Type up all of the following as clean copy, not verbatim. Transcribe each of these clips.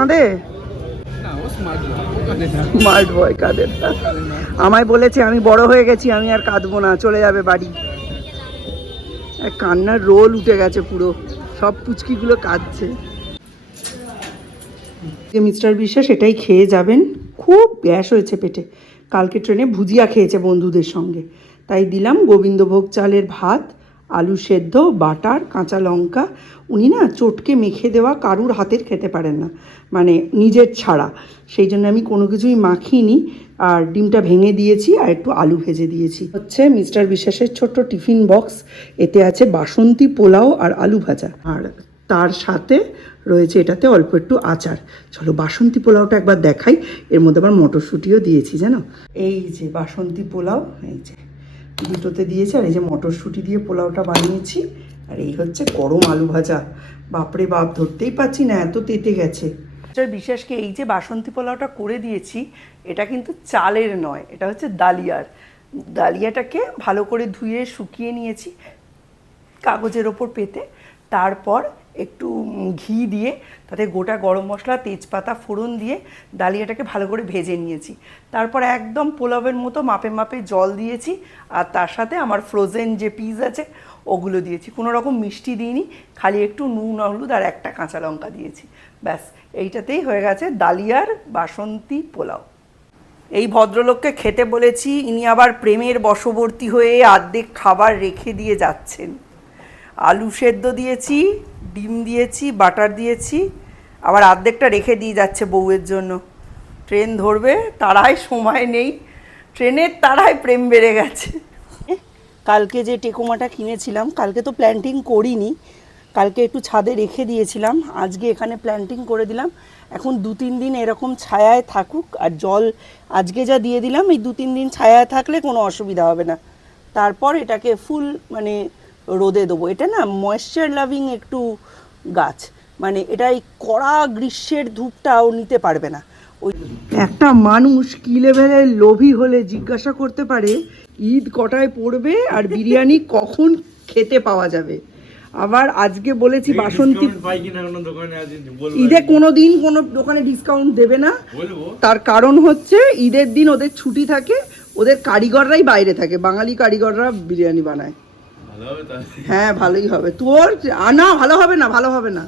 কাঁদে? Smart boy কাঁদে না। আমায় বলেছে আমি বড় হয়ে গেছি, আমি আর কাঁদবো না, চলে যাবে বাড়ি। কান্নার রোল উঠে গেছে পুরো, সব পুচকিগুলো কাঁদছে। মিস্টার বিশ্বাস এটাই খেয়ে যাবেন, খুব গ্যাস হয়েছে পেটে। কালকে ট্রেনে ভুজিয়া খেয়েছে বন্ধুদের সঙ্গে, তাই দিলাম গোবিন্দভোগ চালের ভাত, আলু সেদ্ধ, বাটার, কাঁচা লঙ্কা। উনি না চটকে মেখে দেওয়া কারুর হাতের খেতে পারেন না, মানে নিজের ছাড়া। সেই জন্য আমি কোনো কিছুই মাখিনি, আর ডিমটা ভেঙে দিয়েছি আর একটু আলু ভেজে দিয়েছি। হচ্ছে মিস্টার বিশ্বাসের ছোট্ট টিফিন বক্স, এতে আছে বাসন্তী পোলাও আর আলু ভাজা, আর তার সাথে রয়েছে এটাতে অল্প একটু আচার। চলো বাসন্তী পোলাওটা একবার দেখাই, এর মধ্যে আবার মটরশুঁটিও দিয়েছি জানো। এই যে বাসন্তী পোলাও, এই যে দুটোতে দিয়েছি, আর এই যে মটরশুঁটি দিয়ে পোলাওটা বানিয়েছি, আর এই হচ্ছে গরম আলু ভাজা। বাপরে বাপ, ধরতেই পাচ্ছি না, এত তেতে গেছে। বিশেষকে এই যে বাসন্তী পোলাওটা করে দিয়েছি, এটা কিন্তু চালের নয়, এটা হচ্ছে ডালিয়ার। ডালিয়াটাকে ভালো করে ধুয়ে শুকিয়ে নিয়েছি কাগজের ওপর পেতে, তারপর একটু ঘি দিয়ে তাতে গোটা গরম মশলা, তেজপাতা, ফোড়ন দিয়ে ডালিয়াটাকে ভালো করে ভেজে নিয়েছি। তারপর একদম পোলাওয়ের মতো মাপে মাপে জল দিয়েছি, আর তার সাথে আমার ফ্রোজেন যে পিস আছে ওগুলো দিয়েছি। কোনো রকম মিষ্টি দিইনি, খালি একটু নুন, হলুদ আর একটা কাঁচা লঙ্কা দিয়েছি, ব্যাস। এইটাতেই হয়ে গেছে ডালিয়ার বাসন্তী পোলাও। এই ভদ্রলোককে খেতে বলেছি, ইনি আবার প্রেমের বশবর্তী হয়ে অর্ধেক খাবার রেখে দিয়ে যাচ্ছেন। আলু সেদ্ধ দিয়েছি, ডিম দিয়েছি, বাটার দিয়েছি, আবার অর্ধেকটা রেখে দিয়ে যাচ্ছে বউয়ের জন্য। ট্রেন ধরবে, তাড়ায় সময় নেই, ট্রেনের তাড়ায় প্রেম বেড়ে গেছে। কালকে যে টেকোমাটা কিনেছিলাম, কালকে তো প্ল্যান্টিং করিনি, কালকে একটু ছাদে রেখে দিয়েছিলাম, আজকে এখানে প্ল্যান্টিং করে দিলাম। এখন 2-3 দিন এরকম ছায়ায় থাকুক, আর জল আজকে যা দিয়ে দিলাম, এই 2-3 দিন ছায়ায় থাকলে কোনো অসুবিধা হবে না। তারপর এটাকে ফুল মানে রোদে দেবো। এটা না ময়েশ্চার লাভিং একটু গাছ, মানে এটা এই কড়া গ্রীষ্মের ধূপটাও নিতে পারবে না। ওই একটা মানুষ কি লেভেলের লোভী হলে জিজ্ঞাসা করতে পারে ঈদ কটায় পড়বে আর বিরিয়ানি কখন খেতে পাওয়া যাবে। আবার আজকে বলেছি বাসন্তী, ঈদে কোনো দিন কোনো দোকানে ডিসকাউন্ট দেবে না, তার কারণ হচ্ছে ঈদের দিন ওদের ছুটি থাকে, ওদের কারিগররাই বাইরে থাকে, বাঙালি কারিগররা বিরিয়ানি বানায়। হ্যাঁ ভালোই হবে, তোর না ভালো হবে না, ভালো হবে না।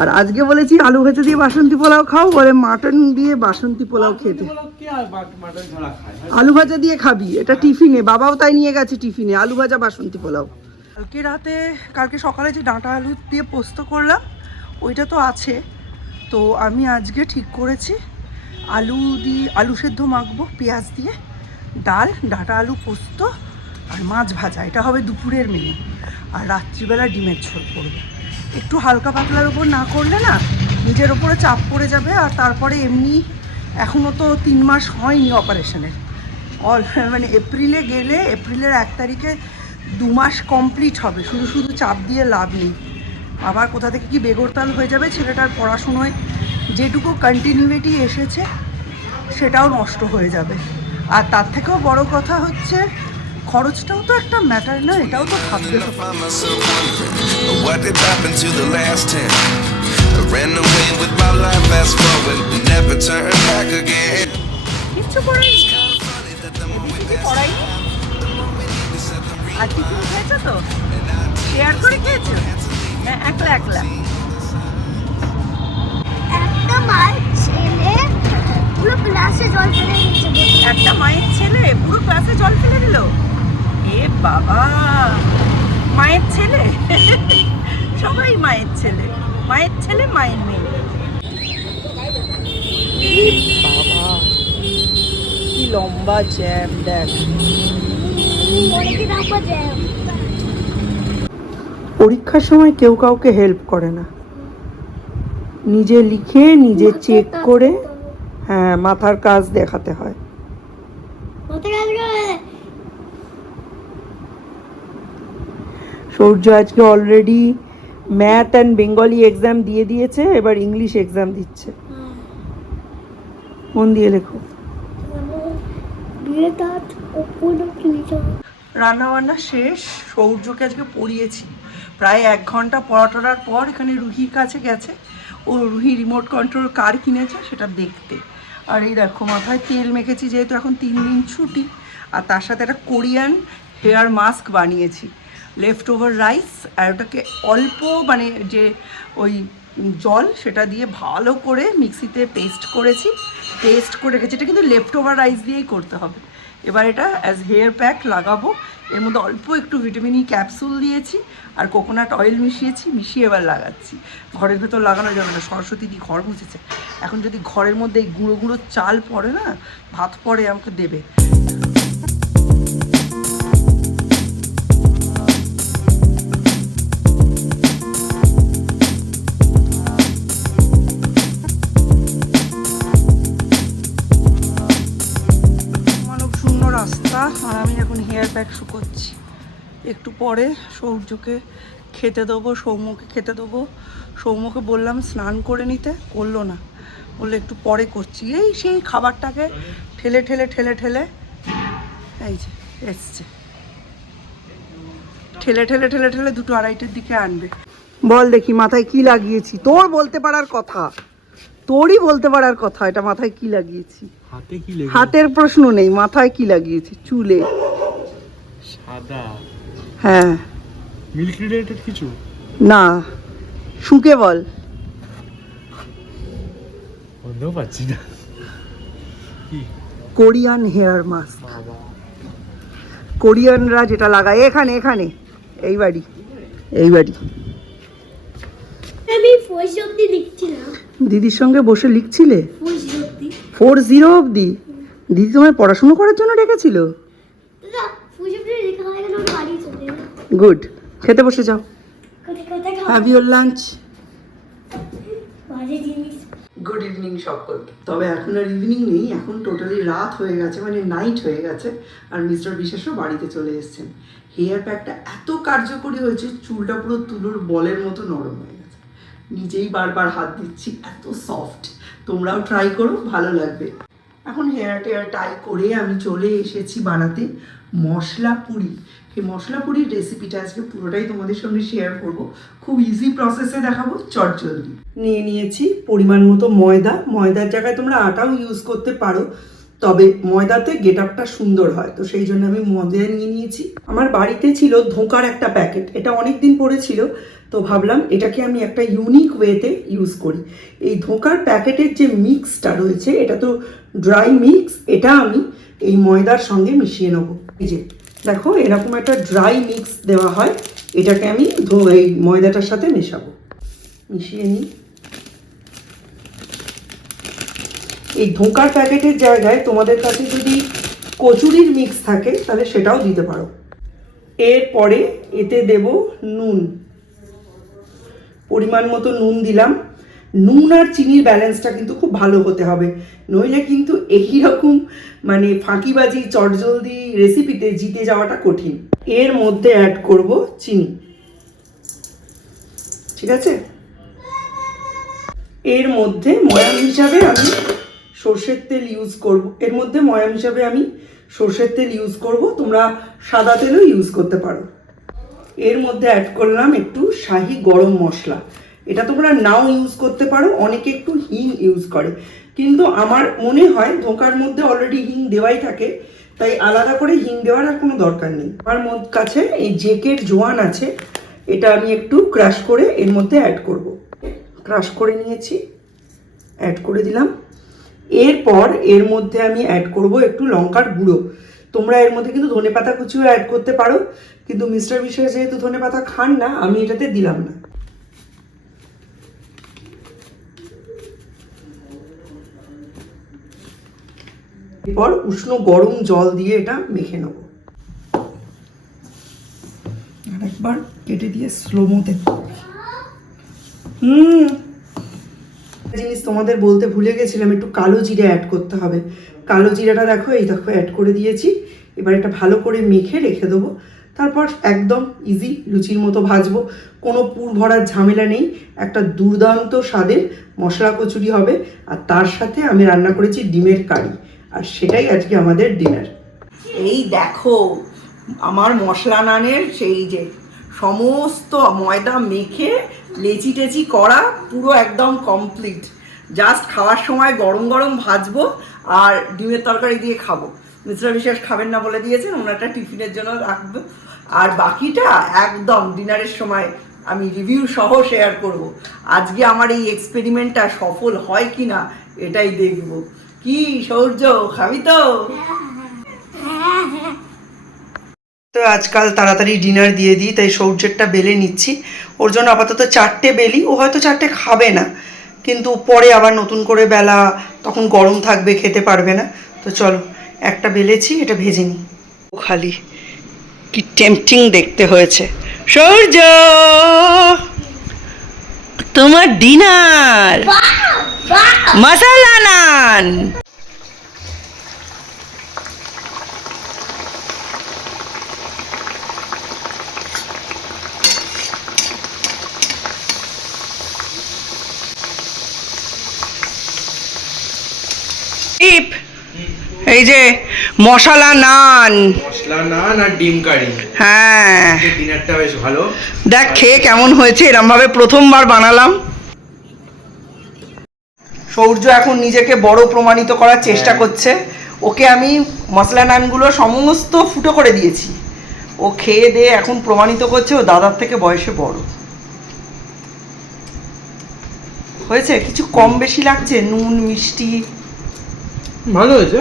আর আজকে বলেছি আলু ভেজে দিয়ে বাসন্তী পোলাও খাও, বলে মাটন দিয়ে বাসন্তী পোলাও খেতে। আলু ভাজা দিয়ে খাবি, এটা টিফিনে, বাবাও তাই নিয়ে গেছে টিফিনে, আলু ভাজা বাসন্তী পোলাও। কালকে সকালে যে ডাঁটা আলু দিয়ে পোস্ত করলাম ওইটা তো আছে, তো আমি আজকে ঠিক করেছি আলু সেদ্ধ মাখবো পেঁয়াজ দিয়ে, ডাল, ডাঁটা আলু পোস্ত আর মাছ ভাজা, এটা হবে দুপুরের মেনু। আর রাত্রিবেলা ডিমের ঝোল করবো। একটু হালকা পাতলার ওপর না করলে না নিজের ওপরে চাপ পড়ে যাবে। আর তারপরে এমনি এখনও তো 3 মাস হয়নি অপারেশনের, মানে এপ্রিলে গেলে এপ্রিলের 1 তারিখে 2 মাস কমপ্লিট হবে। শুধু শুধু চাপ দিয়ে লাভ নেই, আবার কোথা থেকে কি বেগরতাল হয়ে যাবে, ছেলেটার পড়াশুনোয় যেটুকু কন্টিনিউইটি এসেছে সেটাও নষ্ট হয়ে যাবে। আর তার থেকেও বড় কথা হচ্ছে খরচটাও তো একটা ম্যাটার না, এটাও তো ভাবতে হবে। কিচ্ছু পড়াইনি, আর টিফিন খেয়েছো তো, শেয়ার করে খেয়েছো, হ্যাঁ একলা একলা। একটা মায়ের ছেলে পুরো ক্লাসে জল ফেলে দিয়েছে, একটা মায়ের ছেলে পুরো ক্লাসে জল ফেলে দিল, এ বাবা। মায়ের ছেলে, সবাই মায়ের ছেলে, মায়ের ছেলে মায়ের মেয়ে। বাবা কি লম্বা জ্যাম, দেখ। পরীক্ষার সময় কেউ কাউকে হেল্প করে না, নিজে লিখে নিজে চেক করে, হ্যাঁ মাথার কাজ দেখাতে হয়। সূর্য আজকে already math and Bengali exam দিয়ে দিয়েছে, এবার ইংলিশ এক্সাম দিচ্ছে। মন দিয়ে লেখো। রান্নাবান্না শেষ, সূর্যকে আজকে পড়িয়েছি প্রায় 1 ঘন্টা পড়াটার পর। এখানে রুহির কাছে গেছে, ও রুহি রিমোট কন্ট্রোল কার কিনেছে সেটা দেখতে। আর এই দেখো মাথায় তেল মেখেছি, যেহেতু এখন 3 দিন ছুটি, আর তার সাথে একটা কোরিয়ান হেয়ার মাস্ক বানিয়েছি লেফট ওভার রাইস, আর ওটাকে অল্প মানে যে ওই জল সেটা দিয়ে ভালো করে মিক্সিতে পেস্ট করেছি, পেস্ট করে রেখেছি। এটা কিন্তু লেফট ওভার রাইস দিয়েই করতে হবে। এবার এটা অ্যাজ হেয়ার প্যাক লাগাবো। এর মধ্যে অল্প একটু ভিটামিন ই ক্যাপসুল দিয়েছি আর কোকোনাট অয়েল মিশিয়ে এবার লাগাচ্ছি। ঘরের ভেতর লাগানো যাবে না, সরস্বতী দি ঘর মুছেছে। এখন যদি ঘরের মধ্যে এই গুঁড়ো গুঁড়ো চাল পড়ে না, ভাত পড়ে, আমাকে দেবে। রাস্তা, আর আমি এখন হেয়ার প্যাক শুকোচ্ছি। একটু পরে সৌর্যকে খেতে দেবো, সৌম্যকে খেতে দেবো। সৌম্যকে বললাম স্নান করে নিতে, করলো না, বললে একটু পরে করছি। এই সেই খাবারটাকে ঠেলে ঠেলে ঠেলে ঠেলে এই যে এসছে, ঠেলে ঠেলে ঠেলে ঠেলে 2টো 2:30-এর দিকে আনবে। বল দেখি মাথায় কি লাগিয়েছি? তোর বলতে পারার কথা, তোরই বলতে পারার কথা। এটা মাথায় কি লাগিয়েছি? হাতে কি লাগিয়েছি? হাতের প্রশ্ন নেই, মাথায় কি লাগিয়েছি? চুলে সাদা। হ্যাঁ। মিল্ক রিলেটেড কিছু না, শুকে বল। বন্ধও পাচ্ছি না। কি? Korean hair mask. বাবা, কোরিয়ানরা যেটা লাগায় এখানে এখানে এই বাড়ি, এই বাড়ি। আমি 4 অবধি লিখছিলাম। দিদির সঙ্গে বসে লিখছিলে? 4 অবধি। 40 অবধি? দিদি তোমায় পড়াশুনো করার জন্য ডেকেছিল? দাদা 4 অবধি লেখা হয়ে গেল, বাড়ি চলে যাবো। গুড, খেতে বসে যাও। কোথায় কোথায় হ্যাভ ইউর লাঞ্চ। বাজে জিনিস। গুড ইভিনিং সকলকে। তবে এখন আর ইভিনিং নেই, এখন টোটালি রাত হয়ে গেছে, মানে নাইট হয়ে গেছে। আর মিস্টার বিশেষও বাড়িতে চলে এসেছেন। হেয়ার প্যাকটা এত কার্যকরী হয়েছে, চুলটা পুরো তুলোর বলের মতো নরম হয়ে গেছে। নিজেই বারবার হাত দিচ্ছি, এত সফট। তোমরাও ট্রাই করো, ভালো লাগবে। এখন হেয়ার টেয়ার টাই করে আমি চলে এসেছি বানাতে মশলা পুরি। এই মশলা পুরির রেসিপিটা আজকে পুরোটাই তোমাদের সঙ্গে শেয়ার করব। খুব ইজি প্রসেসে দেখাবো, চটজলদি। নিয়ে নিয়েছি পরিমাণ মতো ময়দা। ময়দার জায়গায় তোমরা আটাও ইউজ করতে পারো, তবে ময়দাতে গেট আপটা সুন্দর হয়, তো সেই জন্য আমি ময়দা নিয়ে নিয়েছি। আমার বাড়িতে ছিল ধোঁকার একটা প্যাকেট, এটা অনেক দিন পড়েছিল, তো ভাবলাম এটাকে আমি একটা ইউনিক ওয়েতে ইউজ করি। এই ধোঁকার প্যাকেটের যে মিক্সটা রয়েছে, এটা তো ড্রাই মিক্স, এটা আমি এই ময়দার সঙ্গে মিশিয়ে নেব। এই যে দেখো, এরকম একটা ড্রাই মিক্স দেওয়া হয়, এটাকে আমি এই ময়দাটার সাথে মেশাবো। মিশিয়ে নিই। এই ধোঁকার প্যাকেটের জায়গায় তোমাদের কাছে যদি কচুরির মিক্স থাকে তাহলে সেটাও দিতে পারো। এরপরে এতে দেব নুন, পরিমাণ মতো নুন দিলাম। নুন আর চিনির ব্যালেন্সটা কিন্তু খুব ভালো হতে হবে, নইলে কিন্তু এইরকম মানে ফাঁকিবাজি চটজলদি রেসিপিতে জিতে যাওয়াটা কঠিন। এর মধ্যে অ্যাড করব চিনি, ঠিক আছে? এর মধ্যে ময়াম হিসাবে আমি সর্ষের তেল ইউজ করব। এর মধ্যে ময়াম হিসাবে আমি সর্ষের তেল ইউজ করব, তোমরা সাদা তেলও ইউজ করতে পারো। এর মধ্যে অ্যাড করলাম একটু শাহি গরম মশলা, এটা তোমরা নাও ইউজ করতে পারো, অনেকে একটু হিং ইউজ করে, কিন্তু আমার মনে হয় ধোঁকার মধ্যে অলরেডি হিং দেওয়াই থাকে, তাই আলাদা করে হিং দেওয়ার আর কোনো দরকার নেই। আমার কাছে এই জেকের জোয়ান আছে, এটা আমি একটু ক্রাশ করে এর মধ্যে অ্যাড করব। ক্রাশ করে নিয়েছি, অ্যাড করে দিলাম। এরপর এর মধ্যে আমি অ্যাড করব একটু লঙ্কার গুঁড়ো। তোমরা এর মধ্যে কিন্তু ধনেপাতা কুচিও অ্যাড করতে পারো, কিন্তু মিস্টার বিশেষ যেহেতু ধনেপাতা খান না, আমি এটাতে দিলাম না। এরপর উষ্ণ গরম জল দিয়ে এটা মেখে নেব। আরেকবার কেটে দিয়ে স্লোমোতে। জিনিস তোমাদের বলতে ভুলে গেছিলাম, একটু কালো জিরে অ্যাড করতে হবে। কালো জিরাটা দেখো, এই দেখো অ্যাড করে দিয়েছি। এবার এটা ভালো করে মেখে রেখে দেবো। তারপর একদম ইজি লুচির মতো ভাজবো, কোনো পুর ভরার ঝামেলা নেই। একটা দুর্দান্ত স্বাদের মশলা কচুরি হবে, আর তার সাথে আমি রান্না করেছি ডিমের কারি, আর সেটাই আজকে আমাদের ডিনার। এই দেখো আমার মশলা নানের সেই যে সমস্ত ময়দা মেখে লেচি টেচি করা পুরো একদম কমপ্লিট। জাস্ট খাওয়ার সময় গরম গরম ভাজবো আর ডিমের তরকারি দিয়ে খাবো। মিশ্রা বিশ্বাস খাবেন না বলে দিয়েছেন, ওনারটা টিফিনের জন্য রাখবো। আর বাকিটা একদম ডিনারের সময় আমি রিভিউ সহ শেয়ার করব। আজকে আমার এই এক্সপেরিমেন্টটা সফল হয় কি না এটাই দেখব। কি সৌর্য, খাবি তো? তো আজকাল তাড়াতাড়ি ডিনার দিয়ে দিই, তাই সৌর্যেরটা বেলে নিচ্ছি। ওর জন্য আপাতত 4টে বেলি, ও হয়তো 4টে খাবে না, কিন্তু পরে আবার নতুন করে বেলা, তখন গরম থাকবে, খেতে পারবে না। তো চলো, একটা বেলেছি, এটা ভেজে নিই। ও খালি কি টেম্পটিং দেখতে হয়েছে। সৌর্য, তোমার ডিনার মশালা নান। এই যে মশলা নান, মশলা নান আর ডিম কারি। হ্যাঁ, ডিনারটা বেশ ভালো। দেখ খেয়ে কেমন হয়েছে, এরম ভাবে প্রথমবার বানালাম। সৌর্য এখন নিজেকে বড় প্রমাণিত করার চেষ্টা করছে। ওকে আমি মশলা নানগুলো সমস্ত ফুটো করে দিয়েছি, ও খেয়ে দিয়ে এখন প্রমাণিত করছে ও দাদার থেকে বয়সে বড় হয়েছে। কিছু কম বেশি লাগছে, নুন মিষ্টি ভালো হয়েছে।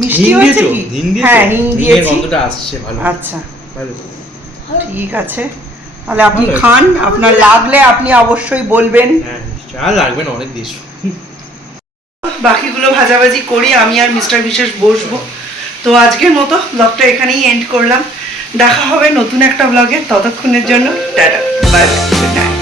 মিষ্টি হয়েছে কি? হ্যাঁ, হিং দিয়েছি। গন্ধটা আসছে ভালো। আচ্ছা, ভালো, ঠিক আছে, তাহলে আপনি খান। আপনার লাগলে আপনি অবশ্যই বলবেন। হ্যাঁ, আর লাগবে না, অনেক দিস। বাকিগুলো ভাজাভাজি করি, আমি আর মিস্টার বিশেষ বসবো। তো আজকের মতো ব্লগটা এখানেই এন্ড করলাম। দেখা হবে নতুন একটা ব্লগে, ততক্ষণের জন্য টাটা, বাই বাই।